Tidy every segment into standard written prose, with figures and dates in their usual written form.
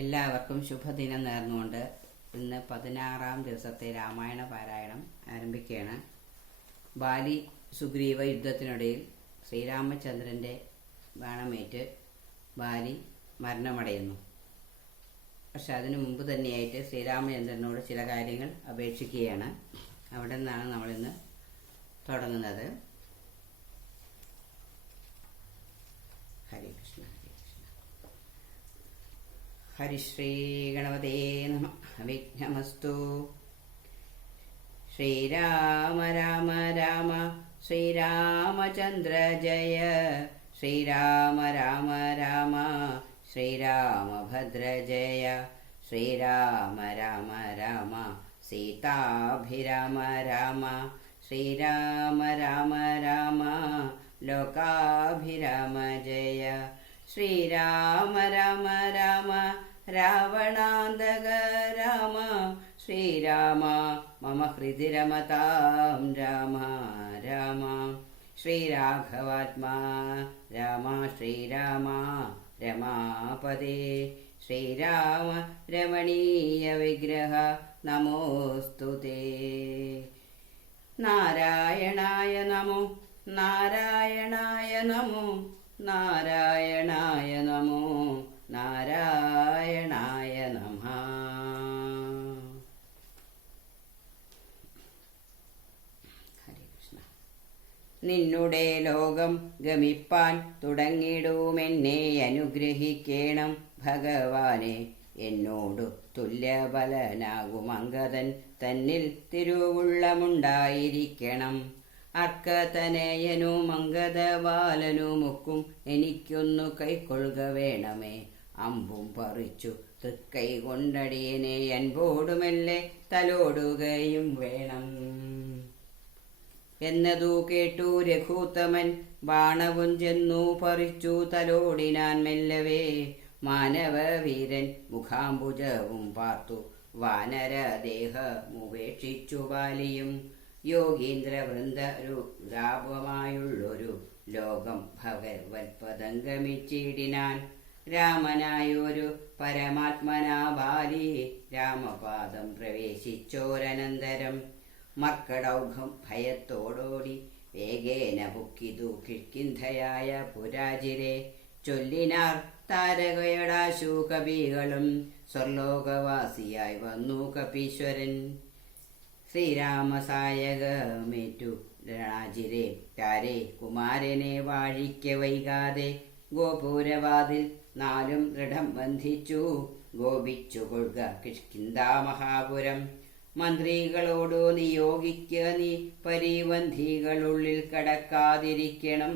എല്ലാവർക്കും ശുഭദിനം നേർന്നുകൊണ്ട് ഇന്ന് 16-ാം ദിവസത്തെ രാമായണ പാരായണം ആരംഭിക്കുകയാണ്. ബാലി സുഗ്രീവ യുദ്ധത്തിനിടയിൽ ശ്രീരാമചന്ദ്രൻ്റെ ബാണമേറ്റ് ബാലി മരണമടയുന്നു. പക്ഷെ അതിനു മുമ്പ് തന്നെയായിട്ട് ശ്രീരാമചന്ദ്രനോട് ചില കാര്യങ്ങൾ അപേക്ഷിക്കുകയാണ്. അവിടെ നിന്നാണ് നമ്മളിന്ന് തുടങ്ങുന്നത്. ഹരേ കൃഷ്ണ ഹരേ കൃഷ്ണ. ഹരിശ്രീ ഗണപതേ നമഃ. വിഘ്നമസ്തു. ശ്രീരാമ രാമ രാമ ശ്രീരാമചന്ദ്ര ജയ. ശ്രീരാമ രാമ രാമ ശ്രീരാമഭദ്ര ജയ. ശ്രീരാമ രാമ രാമ സീതാഭിരാമ രാമ. ശ്രീരാമ രാമ രാമ ലോകാഭിരാമ ജയ. ശ്രീരാമ രാമ രാമ രാവണാന്തക രാമ. ശ്രീരാമ മമ ഹൃദി രമതാം രാമ രാമ. ശ്രീരാഘവാത്മാ രാമ. ശ്രീരാമ രമാപദേ. ശ്രീരാമ രമണീയ വിഗ്രഹ നമോസ്തുതേ. നാരായണായ നമോ നാരായണായ നമോ നാരായണായ നമോ നാരായണായ നമഃ. ഹരേ കൃഷ്ണ. നിന്നുടെ ലോകം ഗമിപ്പാൻ തുടങ്ങിടുമെന്നെ അനുഗ്രഹിക്കേണം ഭഗവാനെ. എന്നോടു തുല്യബലനാകും അംഗദൻ തന്നിൽ തിരുവുള്ളമുണ്ടായിരിക്കണം. അർക്കതനയനും അംഗദബാലനുമൊക്കും എനിക്കൊന്നു കൈക്കൊള്ളുക വേണമേ. അമ്പും പറിച്ചു തൃക്കൈ കൊണ്ടടിയനെ അൻപോടുമെല്ലെ തലോടുകയും വേണം എന്നതു കേട്ടു രഘൂത്തമൻ. ബാണവും ചെന്നു പറിച്ചു തലോടിനാൻ മെല്ലവേ. മാനവവീരൻ മുഖാംബുജവും പാർത്തു വാനരദേഹമുപേക്ഷിച്ചു ബാലിയും. യോഗീന്ദ്രവൃന്ദരുരാപമായുള്ളൊരു ലോകം ഭഗവത്പദം ഗമിച്ചിടിനാൻ. രാമനായൊരു പരമാത്മനാ ബാലി രാമപാദം പ്രവേശിച്ചോരനന്തരം. മർക്കടൗഘം ഭയത്തോടോടി വേഗേന പൊക്കിതു കിഷ്കിന്ധയായ പുരാജിരെ. ചൊല്ലിനാർ താരകയടാശു കവികളും. സ്വർലോകവാസിയായി വന്നു കപീശ്വരൻ. ശ്രീരാമസായകമേറ്റു രണാജിരെ താരെ കുമാരനെ വാഴിക്ക വൈകാതെ. ഗോപുരവാതിൽ നാലും ദൃഢം ബന്ധിച്ചു ഗോപിച്ചു കൊള്ളുക കിഷ്കിന്ധാമഹാപുരം. മന്ത്രികളോടു നിയോഗിക്ക നീ പരിവന്ധികളുള്ളിൽ കടക്കാതിരിക്കണം.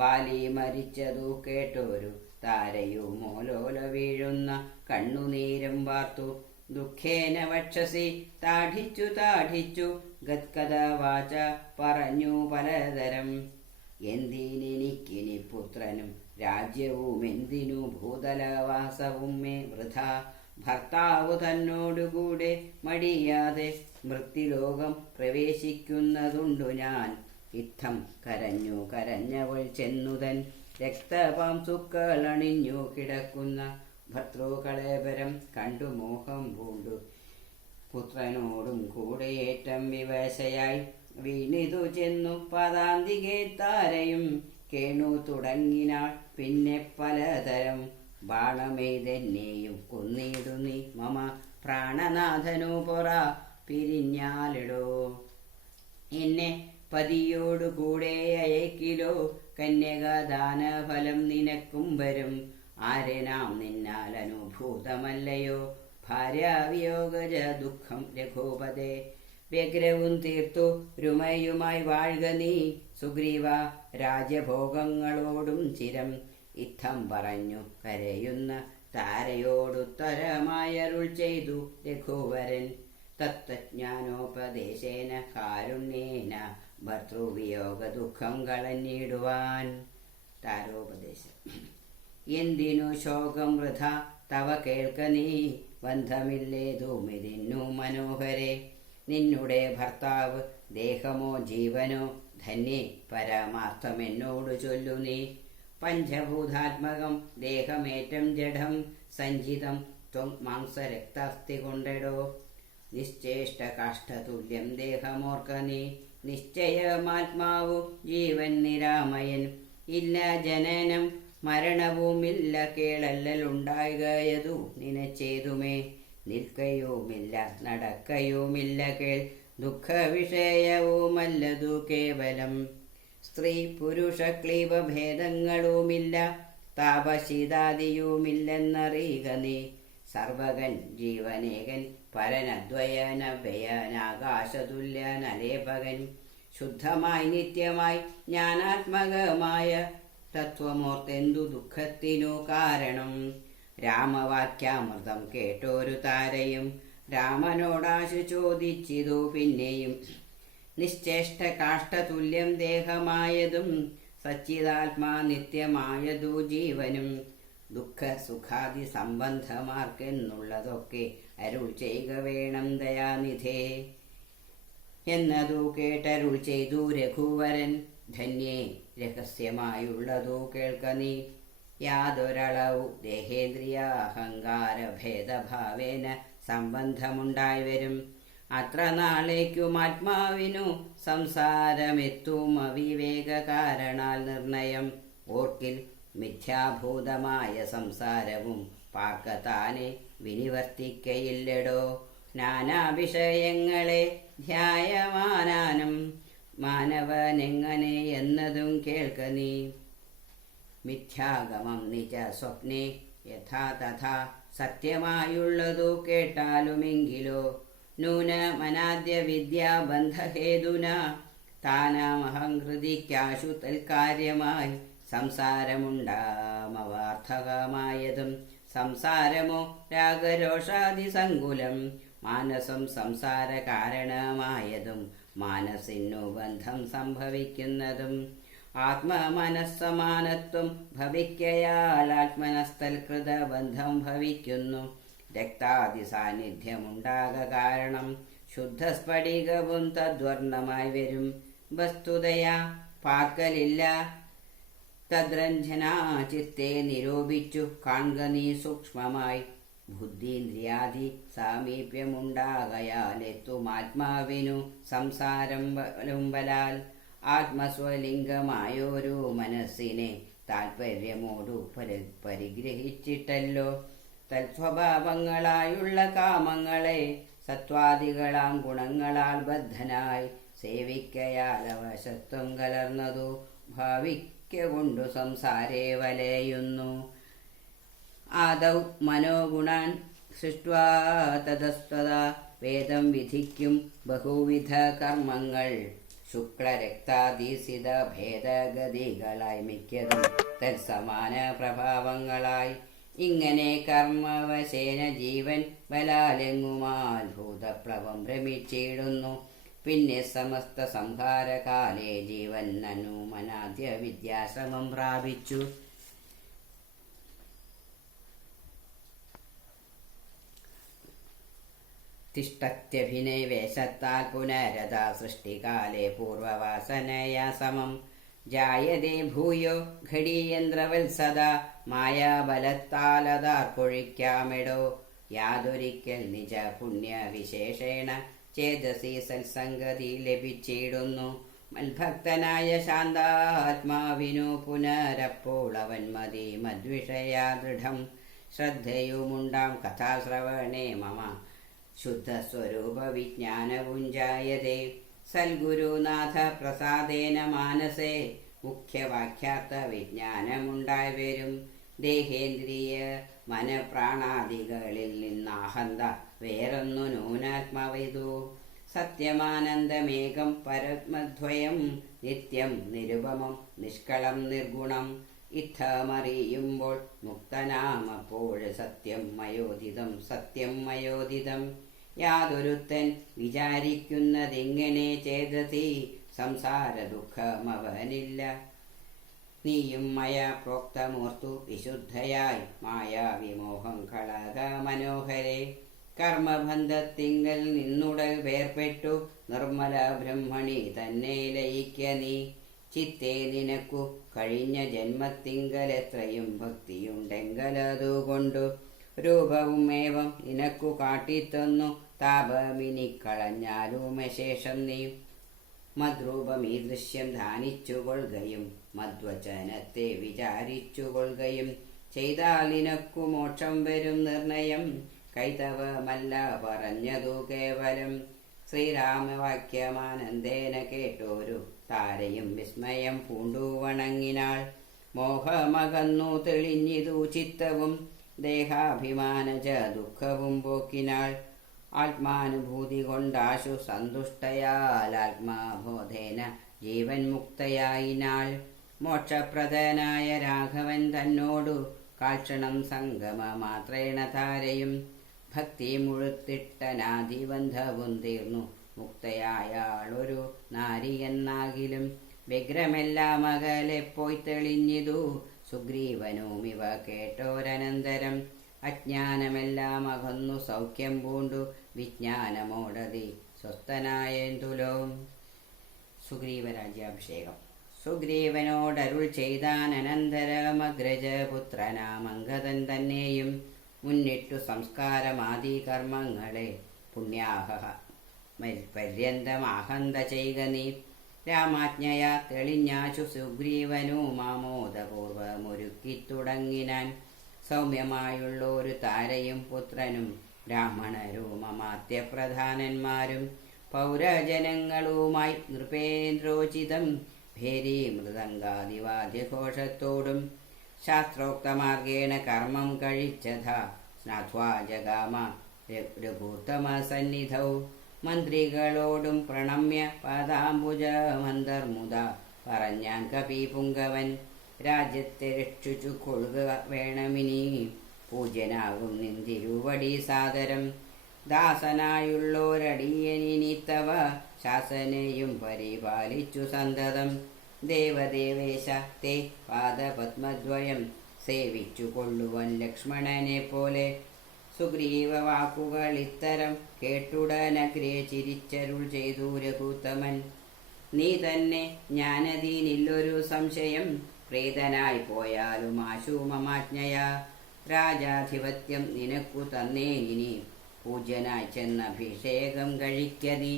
ബാലി മരിച്ചതു കേട്ടോരു താരയുമോലോല വീഴുന്ന കണ്ണുനീരും വാർത്തു. ദുഃഖേന വക്ഷസി താഠിച്ചു താഠിച്ചു ഗദ്ഗദ വാച പറഞ്ഞു പലതരം. എന്തിനെനിക്കിനി പുത്രനും രാജ്യവും എന്തിനു ഭൂതലവാസവും മേ വൃഥ. ഭർത്താവു തന്നോടുകൂടെ മടിയാതെ മൃത്യുലോകം പ്രവേശിക്കുന്നതുണ്ടു ഞാൻ. ഇത്തം കരഞ്ഞു കരഞ്ഞവൾ ചെന്നുതൻ രക്തപാംസുക്കളണിഞ്ഞു കിടക്കുന്ന ഭർത്തൃകളേബരം കണ്ടു മോഹം പൂണ്ടു. പുത്രനോടും കൂടെ ഏറ്റം വിവശയായി വീണിതു ചെന്നു പദാന്തികെ താരയും. കേണു തുടങ്ങിനാൾ പിന്നെ പലതരം. ബാണമെയ്തെന്നെയും കൊന്നിടു നീ മമ പ്രാണനാഥനു പൊറ പിരിഞ്ഞാലിടോ. എന്നെ പതിയോടുകൂടെ അയക്കിലോ. കന്യകാദാനഫലം നിനക്കും വരും. ആരെനാം നിന്നാൽ അനുഭൂതമല്ലയോ. ഭാര്യാവിയോഗജ ദുഃഖം രഘുപതേ. വ്യഗ്രവും തീർത്തു രുമയുമായി വാഴ്ക നീ സുഗ്രീവ രാജ്യഭോഗങ്ങളോടും ചിരം. ഇത്തം പറഞ്ഞു കരയുന്ന താരയോടുത്തരമായരുൾ ചെയ്തു രഘുവരൻ. തത്വജ്ഞാനോപദേശേന കാരുണ്യേന ഭർതൃവിയോഗ ദുഃഖം കളഞ്ഞിടുവാൻ. താരോപദേശം. എന്തിനു ശോകം വൃഥ തവ കേൾക്ക നീ. ബന്ധമില്ലേതുമിതിന്നു മനോഹരെ. നിന്നുടെ ഭർത്താവ് ദേഹമോ ജീവനോ ധന്യേ പരമാർത്ഥമെന്നോടു ചൊല്ലു നീ. പഞ്ചഭൂതാത്മകം ദേഹമേറ്റം ജഡം സഞ്ചിതം ത്വം മാംസരക്താസ്തി കൊണ്ടെടോ. നിശ്ചേഷ്ട കാഷ്ഠതുല്യം ദേഹമോർക്ക നീ, നിശ്ചയമാത്മാവു ജീവൻ നിരാമയൻ. ഇല്ല ജനനം മരണവുമില്ല, കേളല്ലലുണ്ടായതു നിനച്ചേതുമേ. നിൽക്കയുമില്ല നടക്കയുമില്ല, കേൾ ദുഃഖവിഷയവുമല്ലതു കേവലം. സ്ത്രീ പുരുഷ ക്ലീബഭേദങ്ങളുമില്ല, താപശീതാദിയുമില്ലെന്നറിയുക നീ. സർവകൻ ജീവനേകൻ പരനദ്വയനഭയനാകാശതുല്യനലേപകൻ. ശുദ്ധമായി നിത്യമായി ജ്ഞാനാത്മകമായ തത്വമോർത്തെന്തു ദുഃഖത്തിനു കാരണം. രാമവാക്യാമൃതം കേട്ടോരു താരയും രാമനോടാശു ചോദിച്ചിതു പിന്നെയും. നിശ്ചേഷ്ട കാഷ്ഠതുല്യം ദേഹമായതും സച്ചിദാത്മാ നിത്യമായതു ജീവനും. ദുഃഖ സുഖാദി സംബന്ധമാർക്കെന്നുള്ളതൊക്കെ അരുൾ ചെയ്യുക വേണം ദയാനിധേ എന്നതു കേട്ടരുൾ ചെയ്തു രഘുവരൻ. ധന്യേ രഹസ്യമായുള്ളതു കേൾക്ക നീ. യാതൊരളവു ദേഹേന്ദ്രിയ അഹങ്കാര ഭേദഭാവേന സംബന്ധമുണ്ടായി വരും. അത്ര നാളേക്കും ആത്മാവിനു സംസാരമെത്തും അവിവേക കാരണാൽ നിർണയം. ഓർക്കിൽ മിഥ്യാഭൂതമായ സംസാരവും പാർക്കത്താനെ വിനിവർത്തിക്കയില്ലടോ. നാനാ വിഷയങ്ങളെ ധ്യായമാനാനും മാനവനെങ്ങനെ എന്നതും കേൾക്ക നീ. മിഥ്യാഗമം നിജ സ്വപ്നെ യഥാ തഥാ സത്യമായുള്ളതു കേട്ടാലുമെങ്കിലോ. നൂനമനാദ്യ വിദ്യാബന്ധഹേതുന താനാമഹംകൃതിക്കാശു തൽക്കാര്യമായി. സംസാരമുണ്ടാമവാർത്ഥകമായതും സംസാരമോ രാഗരോഷാദിസങ്കുലം. മാനസം സംസാര കാരണമായതും മാനസിനു ബന്ധം സംഭവിക്കുന്നതും. ആത്മമനസ്സമാനത്വം ഭവിക്കയാൽ ആത്മനസ്തൽകൃത ബന്ധം ഭവിക്കുന്നു. രക്താദി സാന്നിധ്യമുണ്ടാക കാരണം ശുദ്ധസ്ഫടികവും തദ്വർണ്ണമായി വരും. വസ്തുതയാ പാർക്കലില്ല തദ്രഞ്ജനാ ചിത്തെ നിരൂപിച്ചു കാൺക നീ സൂക്ഷ്മമായി. ബുദ്ധീന്ദ്രിയാദി സാമീപ്യമുണ്ടാകയാലെത്തുമാത്മാവിനു സംസാരം വലുമ്പലാൽ. ആത്മസ്വലിംഗമായോരു മനസ്സിനെ താൽപര്യമോടു പരിഗ്രഹിച്ചിട്ടല്ലോ തൽസ്വഭാവങ്ങളായുള്ള കാമങ്ങളെ സത്വാദികളാം ഗുണങ്ങളാൽ ബദ്ധനായി സേവിക്കയാൽ അവശത്വം കലർന്നതു ഭാവിക്കൊണ്ടു സംസാരേ വലയുന്നു. ആദൗ മനോഗുണാൻ സൃഷ്ട്വാ തതസ്തദാ വേദം വിധിക്കും ബഹുവിധ കർമ്മങ്ങൾ. ശുക്ലരക്താദിസിത ഭേദഗതികളായി മിക്കതും തത്സമാന പ്രഭാവങ്ങളായി. ഇങ്ങനെ കർമ്മവശേന ജീവൻ ബലാലെങ്ങുമാത്ഭുതപ്ലവം ഭ്രമിച്ചിടുന്നു. പിന്നെ സമസ്ത സംഹാരകാലേ ജീവൻ അനുമനാദ്യ വിദ്യാശ്രമം പ്രാപിച്ചു. തിഷ്ടത്യഭിനയവേശത്താൽ പുനരതാ സൃഷ്ടികാലേ പൂർവവാസനയാ സമം. ജായതേ ഭൂയോ ഘടീയന്ത്രവത്സദാ മായാബലത്താലതാർക്കൊഴിക്കാമെടോ. യാതൊരിക്കൽ നിജ പുണ്യവിശേഷേണ ചേതസി സത്സംഗതി ലഭിച്ചിടുന്നു. മൽഭക്തനായ ശാന്താത്മാവിനു പുനരപ്പോൾ അവൻ മതി മദ്വിഷയാ ദൃഢം. ശ്രദ്ധയുമുണ്ടാം കഥാശ്രവണേ മമ ശുദ്ധസ്വരൂപ വിജ്ഞാനവും ജായതേ. സൽഗുരുനാഥ പ്രസാദേന മാനസേ മുഖ്യവാക്യാർത്ഥ വിജ്ഞാനമുണ്ടായി വരും. ദേഹേന്ദ്രിയ മനപ്രാണാദികളിൽ നിന്നാഹന്ത വേറൊന്നു നൂനാത്മാവിതു. സത്യമാനന്ദമേകം പരമദ്വയം നിത്യം നിരുപമം നിഷ്കളം നിർഗുണം. ഇത്തമറിയുമ്പോൾ മുക്തനാമപ്പോൾ സത്യം മയോദിതം സത്യം മയോദിതം. യാതൊരുത്തൻ വിചാരിക്കുന്നതിങ്ങനെ ചേതസി സംസാര ദുഃഖമവനില്ല. നീയും മയ പ്രോക്തമൂർത്തു വിശുദ്ധയായി മായാവിമോഹം കളക മനോഹരെ. കർമ്മബന്ധത്തിങ്കൽ നിന്നുടൽ വേർപെട്ടു നിർമ്മല ബ്രഹ്മണി തന്നെ ലയിക്ക നീ. ചിത്തേ നിനക്കു കഴിഞ്ഞ ജന്മത്തിങ്കൽ എത്രയും ഭക്തിയുണ്ടെങ്കലതുകൊണ്ടു രൂപവും ഏവം നിനക്കു കാട്ടിത്തന്നു താപമിനിക്കളഞ്ഞാലുമശേഷം നീ മദ്രൂപം ഈ ദൃശ്യം ധാനിച്ചുകൊള്ളുകയും മദ്വചനത്തെ വിചാരിച്ചുകൊള്ളുകയും ചെയ്താൽ നിനക്കു മോക്ഷം വരും നിർണയം കൈതവമല്ല പറഞ്ഞതു കേവലം. ശ്രീരാമവാക്യമാനന്ദേന കേട്ടോരു താരയും വിസ്മയം പൂണ്ടു വണങ്ങിനാൾ. മോഹമകന്നു തെളിഞ്ഞിതു ചിത്തവും ദേഹാഭിമാനജ ദുഃഖവും പോക്കിനാൾ. ആത്മാനുഭൂതി കൊണ്ടാശു സന്തുഷ്ടയാൽ ആത്മാബോധേന ജീവൻ മുക്തയായിനാൾ. മോക്ഷപ്രദനായ രാഘവൻ തന്നോടു കാൽക്ഷണം സംഗമ മാത്രേണ താരയും ഭക്തി മുഴുത്തിട്ടനാദിബന്ധവും തീർന്നു മുക്തയായാളൊരു നാരിയെന്നാകിലും. വിഗ്രമെല്ലാം അകലെ പോയി തെളിഞ്ഞിതു സുഗ്രീവനും ഇവ കേട്ടോരനന്തരം. അജ്ഞാനമെല്ലാം അകന്നു സൗഖ്യം പൂണ്ടു വിജ്ഞാനമോടതി സ്വസ്ഥനായെന്തുലോ. സുഗ്രീവരാജ്യാഭിഷേകം. സുഗ്രീവനോടരുൾ ചെയ്താൻ അനന്തരമഗ്രജപുത്രനാമംഗതൻ തന്നെയും മുന്നിട്ടു സംസ്കാരമാദി കർമ്മങ്ങളെ പുണ്യാഹ പര്യന്തമാഹന്ത ചെയ്ക നീ. രാമാജ്ഞയാ തെളിഞ്ഞാശു സുഗ്രീവനു മാമോദപൂർവമൊരുക്കിത്തുടങ്ങിനാൻ. സൗമ്യമായുള്ളൊരു താരയും പുത്രനും ബ്രാഹ്മണരും അമാത്യപ്രധാനന്മാരും പൗരജനങ്ങളുമായി നൃപേന്ദ്രോചിതം ഭേരി മൃദംഗാദിവാദ്യഘോഷത്തോടും ശാസ്ത്രോക്തമാർഗേണ കർമ്മം കഴിച്ചതാ സ്നാത്വാ ജഗാമ രഘൂത്തമസന്നിധൗ. മന്ത്രികളോടും പ്രണമ്യ പാദാംബുജമന്തർമുദ പറഞ്ഞാൻ കപിപുങ്കവൻ. രാജ്യത്തെ രക്ഷിച്ചു കൊള്ളുക വേണമിനി പൂജ്യനാകും നിന്തിരുവടി സാദരം. ദാസനായുള്ളോരടിയനിത്തവ ശാസനയും പരിപാലിച്ചു സന്തതം. ദേവദേവേശ തേ പാദപത്മദ്വയം സേവിച്ചു കൊള്ളുവൻ ലക്ഷ്മണനെ പോലെ. സുഗ്രീവ വാക്കുകൾ ഇത്തരം കേട്ടുടനഗ്രേ ചിരിച്ചരുൾ ചെയ്തു രഘുത്തമൻ. നീ തന്നെ ജ്ഞാനദീനില്ലൊരു സംശയം പ്രീതനായി പോയാലും ആശു മമാജ്ഞയാ. രാജാധിപത്യം നിനക്കു തന്നേനിനി പൂജ്യനായി ചെന്നഭിഷേകം കഴിക്കതി.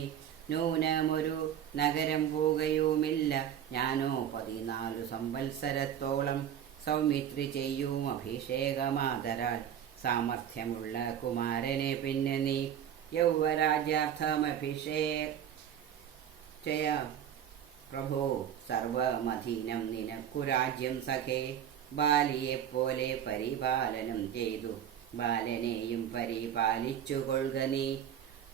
നൂനമൊരു നഗരം പോകയുമില്ല ഞാനോ 14 സംവത്സരത്തോളം. സൗമിത്രി ചെയ്യും അഭിഷേകമാതരാൽ സാമർഥ്യമുള്ള കുമാരനെ പിന്നെ നീ യൗവരാജ്യാർത്ഥമഭിഷേക പ്രഭോ. സർവമധീനം നിനക്കു രാജ്യം സഖേ. ബാലിയെപ്പോലെ പരിപാലനം ചെയ്തു ബാലനെയും പരിപാലിച്ചുകൊള്ളുക നീ.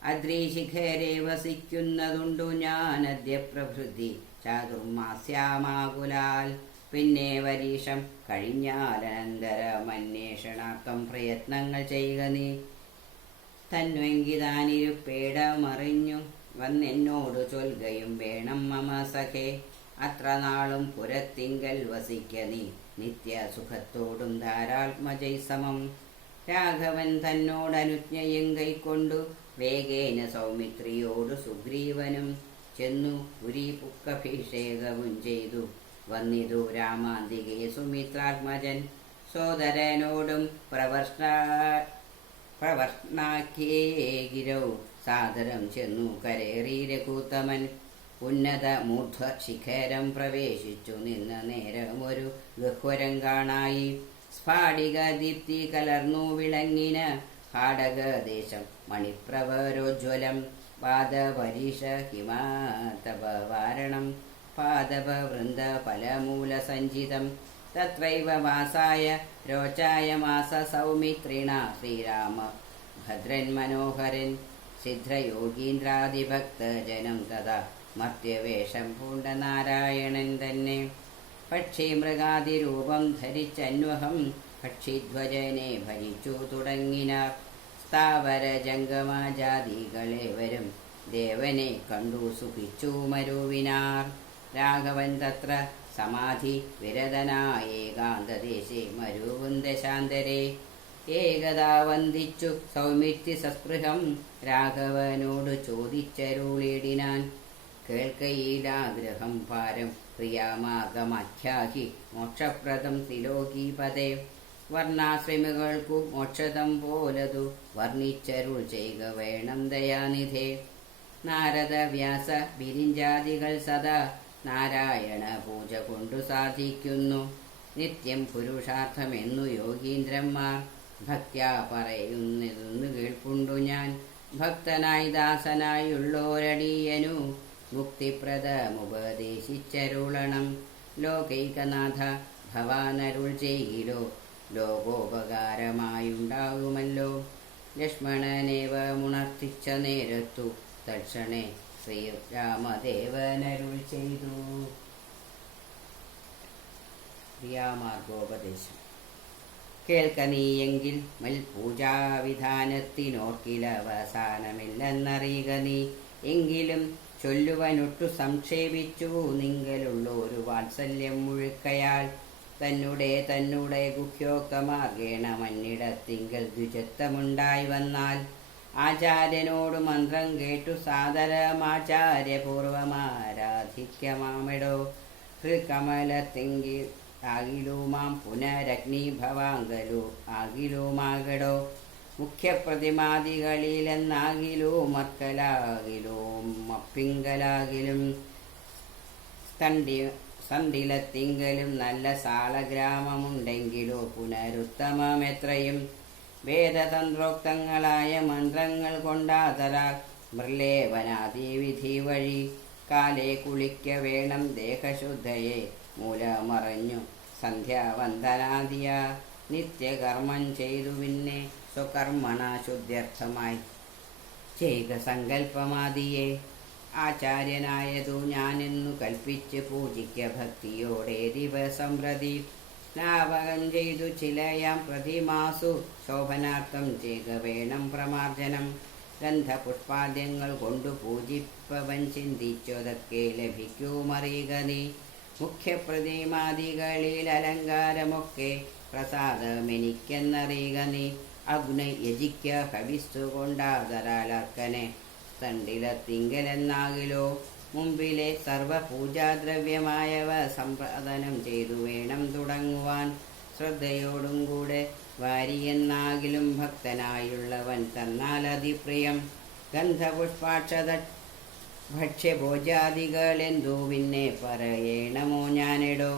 അദ്രീശിഖരെ വസിക്കുന്നതുണ്ടു ഞാനദ്യ പ്രഭൃതി ചാതുർമാസ്യാമാകുലാൽ. പിന്നെ വരീഷം കഴിഞ്ഞാലനന്തരമന്വേഷണാർത്ഥം പ്രയത്നങ്ങൾ ചെയ്യുക നീ. തന്വെങ്കിതാനിരുപ്പേടമറിഞ്ഞു വന്നെന്നോടു ചൊൽകയും വേണം മമ സഖേ. അത്ര നാളും പുരത്തിങ്കൽ വസിക്ക നീ നിത്യസുഖത്തോടും ധാരാത്മജൈസമം. രാഘവൻ തന്നോടനുജ്ഞയും കൈക്കൊണ്ടു വേഗേന സൗമിത്രിയോടു സുഗ്രീവനും ചെന്നു പുരീപുക്കഭിഷേകവും ചെയ്തു വന്നിതു രാമാന്തികെ സുമിത്രാത്മജൻ. സോദരനോടും പ്രവർഷ്ണാക്കിയേ ഗിരൗ സാദരം ചെന്നു കരേറി രഘുത്തമൻ. ഉന്നത മൂർധ ശിഖരം പ്രവേശിച്ചു നിന്ന നേരമൊരു ഗഹ്വരം കാണായി. സ്ഫാടിക ദീപ്തി കലർന്നു വിളങ്ങിന ഹാടകദേശം മണിപ്രവരോജ്വലം. പാദപരീഷ ഹിമാതപവാരണം പാദപവൃന്ദ ഫലമൂല സഞ്ചിതം. തത്രൈവ വാസായ രോചായ മാസ സൗമിത്രിണ ശ്രീരാമ ഭദ്രൻ മനോഹരൻ. സിദ്ധ്രയോഗീന്ദ്രാദിഭക്തജനം തഥാ മർത്യവേഷം പൂണ്ട നാരായണൻ തന്നെ. പക്ഷി മൃഗാദിരൂപം ധരിച്ചന്വഹം പക്ഷിധ്വജനെ ഭജിച്ചു തുടങ്ങിനാർ. സ്ഥാവര ജംഗമജാതികളേവരും ദേവനെ കണ്ടു സുഖിച്ചു മരുവിനാർ. രാഘവൻ തത്ര സമാധി വിരതനായേകാന്തദേശേ മരുവും ദശാന്തരേ. ഏകദാ വന്ദിച്ചു സൗമിത്രി സസ്പൃഹം രാഘവനോട് ചോദിച്ചരുളിടിനാൻ. കേൾക്കയിലാഗ്രഹം പാരം പ്രിയാമാകമാഖ്യാഹി മോക്ഷപ്രദം ത്രിലോകീപദേ. വർണ്ണാശ്രമികൾക്കു മോക്ഷതം പോലതു വർണ്ണിച്ചരുൾ ചെയ്യുക വേണം ദയാനിധേ. നാരദ വ്യാസ ബിരിഞ്ചാദികൾ സദാ നാരായണ പൂജ കൊണ്ടു സാധിക്കുന്നു. നിത്യം പുരുഷാർത്ഥമെന്നു യോഗീന്ദ്രന്മാർ ഭക്ത്യാ പറയുന്നതെന്നു കേൾപ്പുണ്ടു ഞാൻ. ഭക്തനായി ദാസനായുള്ളോരടിയനു മുക്തിപ്രദമുപദേശിച്ചരുളണം. ലോകൈകനാഥ ഭവാനരുൾ ചെയ്യിലോ ലോകോപകാരമായുണ്ടാകുമല്ലോ. ലക്ഷ്മണനേവമുണർത്തിച്ച നേരത്തു തൽക്ഷണേ ശ്രീരാമദേവനരുൾ ചെയ്തു. ക്രിയാമാർഗോപദേശം. കേൾക്ക നീയെങ്കിൽ മൽപൂജാവിധാനത്തിനോർക്കിലവസാനമില്ലെന്നറിയുക നീ. എങ്കിലും ചൊല്ലുവനൊട്ടു സംക്ഷേപിച്ചു നിങ്കലുള്ളൊരു വാത്സല്യം മുഴുക്കയാൽ. തന്നെ ഗുഹ്യോക്തമാർഗേണ മന്നിടത്തിങ്കൽ ദ്വിജത്വമുണ്ടായി വന്നാൽ. ആചാര്യനോട് മന്ത്രം കേട്ടു സാദരമാചാര്യപൂർവമാരാധിക്കമാമെടോ. ഹൃകമലത്തിങ്കിൽ ആകിലുമാം പുനരഗ്നിഭവാങ്കലു ആകിലുമാകടോ. മുഖ്യപ്രതിമാദികളിലെന്നാകിലും മർക്കലാകിലും അപ്പിങ്കലാകിലും സണ്ടിലത്തിങ്കലും നല്ല സാളഗ്രാമമുണ്ടെങ്കിലോ പുനരുത്തമമെത്രയും. വേദതന്ത്രോക്തങ്ങളായ മന്ത്രങ്ങൾ കൊണ്ടാതരാൽ മൃലേവനാദിവിധി വഴി കാലേ കുളിക്ക വേണം ദേഹശുദ്ധയെ മൂലമറഞ്ഞു സന്ധ്യാവന്ദനാദിയ നിത്യകർമ്മം ചെയ്തു പിന്നെ സ്വകർമ്മണ ശുദ്ധ്യർത്ഥമായി ചെയ്യുക സങ്കല്പമാദിയെ. ആചാര്യനായതു ഞാനെന്നു കൽപ്പിച്ച് പൂജിക്ക ഭക്തിയോടെ ദിവസം പ്രതി. സ്നാപകം ചെയ്തു ചിലയാം പ്രതിമാസു ശോഭനാർത്ഥം ചെയ്യുക വേണം പ്രമാർജനം. ഗന്ധപുഷ്പാദ്യങ്ങൾ കൊണ്ടു പൂജിപ്പവൻ ചിന്തിച്ചതൊക്കെ ലഭിക്കുമറിയുക നീ. മുഖ്യപ്രതിമാദികളിൽ അലങ്കാരമൊക്കെ പ്രസാദമെനിക്കെന്നറിയുക നീ. അഗ്നി യജിക്ക ഹവിസ്സു കൊണ്ടാതരാലർക്കനെ തണ്ടിലത്തിങ്കലെന്നാകിലോ. മുമ്പിലെ സർവപൂജാദ്രവ്യമായവ സമ്പാദനം ചെയ്തു വേണം തുടങ്ങുവാൻ. ശ്രദ്ധയോടും കൂടെ വാരിയെന്നാകിലും ഭക്തനായുള്ളവൻ തന്നാലതിപ്രിയം. ഗന്ധപുഷ്പാക്ഷത ഭക്ഷ്യഭോജാദികളെന്തു പിന്നെ പറയണമോ ഞാനെടോ.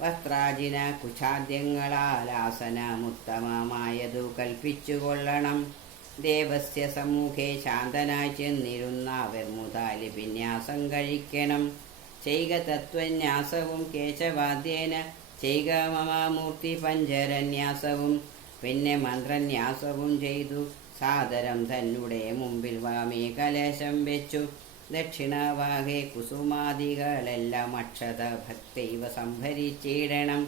വസ്ത്രാജിന കുശാദ്യങ്ങളാലാസനമുത്തമമായതു കൽപ്പിച്ചു കൊള്ളണം. ദേവസ്യ സമ്മുഖേ ശാന്തനായി ചെന്നിരുന്നവർ മുതാലി വിന്യാസം കഴിക്കണം. ചെയ്ക തത്വന്യാസവും കേശവാദ്യേന ചെയ്ക മമാമൂർത്തി പഞ്ചരന്യാസവും. പിന്നെ മന്ത്രന്യാസവും ചെയ്തു സാദരം തന്നെ മുമ്പിൽ വാമേ കലശം വെച്ചു. ദക്ഷിണവാഹേ കുസുമാദികളെല്ലാം അക്ഷത ഭക്തൈവ സംഭരിച്ചിടണം.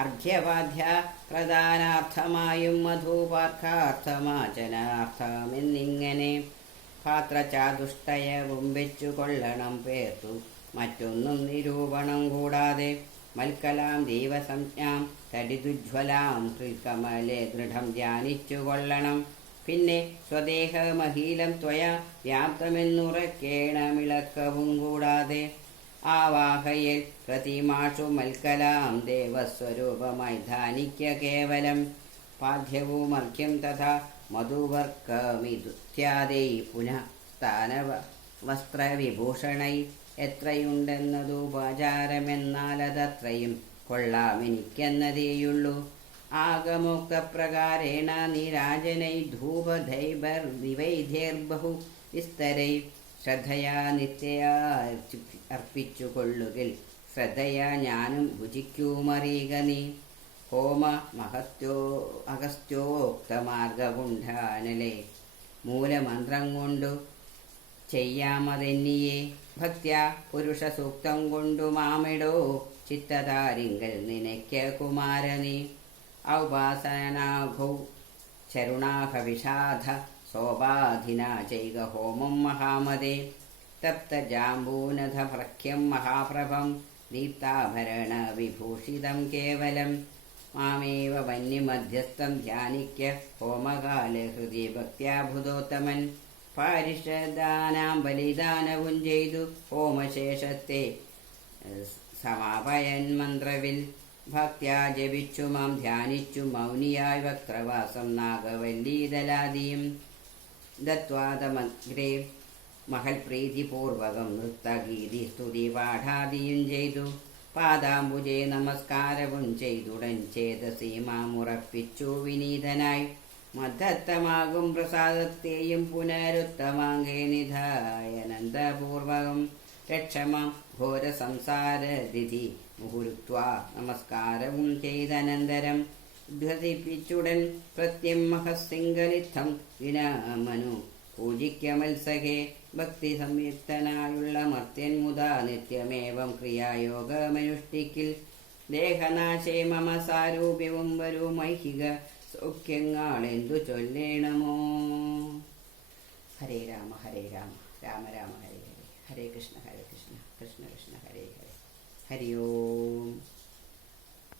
അർഘ്യവാദ്യ പ്രധാനാർത്ഥമായും മധുപാർക്കാർത്ഥമാചനാർത്ഥമെന്നിങ്ങനെ പാത്രചാതുഷ്ടയവും വെച്ചു കൊള്ളണം പേർത്തു. മറ്റൊന്നും നിരൂപണം കൂടാതെ മൽക്കലാം ദൈവസംജ്ഞാം തടിതുജ്വലാം ഹൃൽക്കമലെ ദൃഢം ധ്യാനിച്ചു കൊള്ളണം. പിന്നെ സ്വദേഹമഹീലം ത്വയാ വ്യാപ്തമെന്നുറക്കേണമിളക്കവും കൂടാതെ ആവാഹയിൽ പ്രതിമാഷു മൽക്കലാം ദേവസ്വരൂപമായി ധാനിക്ക കേവലം. പാദ്യവുമർഘ്യം തഥാ മധുവർക്കമിത്യാദൈ പുനഃ സ്ഥാനവ വസ്ത്രവിഭൂഷണൈ എത്രയുണ്ടെന്നതുപചാരമെന്നാലതത്രയും കൊള്ളാമെനിക്കെന്നതേയുള്ളൂ. ആഗമോക്തപ്രകാരേണ നീരാജനൈ ധൂപധൈബർ നിവൈദ്യൈർബഹു വിസ്തരൈ ശ്രദ്ധയാ നിത്യയാ അർപ്പിച്ചു കൊള്ളുകിൽ ശ്രദ്ധയാ ഞാനും ഭുജിക്കുമറിയുക നീ. ഹോമ അഗസ്ത്യോക്തമാർഗകുണ്ഠാനലെ മൂലമന്ത്രം കൊണ്ടു ചെയ്യാമതെന്നിയെ. ഭക്ത്യാ പുരുഷസൂക്തം കൊണ്ടു മാമിടോ ചിത്തതാരിങ്കൽ നിനയ്ക്ക കുമാരനീ. ഔപാസനാഘൗ ചരുണാഹവിഷാധ സോപാധിനാ ചെയ്ക ഹോമം മഹാമതേ. തപ്തജാംബൂനധഭ്രഖ്യം മഹാപ്രഭം ദീപ്താഭരണ വിഭൂഷിതം കേവലം. മാമേവ വന്യമധ്യസ്ഥം ധ്യാനിക്ക ഹോമകാല ഹൃദി ഭക്ത്യാഭുതോത്തമൻ. പാരിഷദാനാം ബലിദാനവും ചെയ്തു ഹോമശേഷത്തെ സമാപയൻ മന്ത്രവിൽ. ഭക്ത്യാ ജപിച്ചു മാം ധ്യാനിച്ചു മൗനിയായി വക്രവാസം നാഗവല്ലീതലാദിയും ദത്വാദമഗ്രേ മഹൽ പ്രീതിപൂർവകം നൃത്തഗീതി സ്തുതി പാഠാദിയും ചെയ്തു പാദാംബുജേ നമസ്കാരവും ചെയ്തുടൻ ചേതസി മാമുറപ്പിച്ചു വിനീതനായി മദ്ധത്തമാകും പ്രസാദത്തെയും പുനരുത്തമാങ്കേ നിധായനന്ദപൂർവകം രക്ഷമാം ഘോര സംസാരതിഥി മുഹുരുത്വാ നമസ്കാരവും ചെയ്തനന്തരം ധ്വസിപ്പിച്ചുടൻ പ്രത്യം മഹസിംഗലിത്തം വിനാമനു പൂജിക്കമത്സകേ ഭക്തി സംയുക്തനായുള്ള മർത്യൻ മുതാ നിത്യമേവം ക്രിയായോഗമനുഷ്ഠിക്കിൽ ദേഹനാശേ മമ സാരൂപ്യവും വരൂ മൈഹിക സൗഖ്യങ്ങളെന്തു ചൊല്ലേണമോ. ഹരേ രാമ രാമ രാമ ഹരേ ഹരേ, ഹരേ കൃഷ്ണ കൃഷ്ണ കൃഷ്ണ ഹരേ ഹരേ. ഹരി ഓം.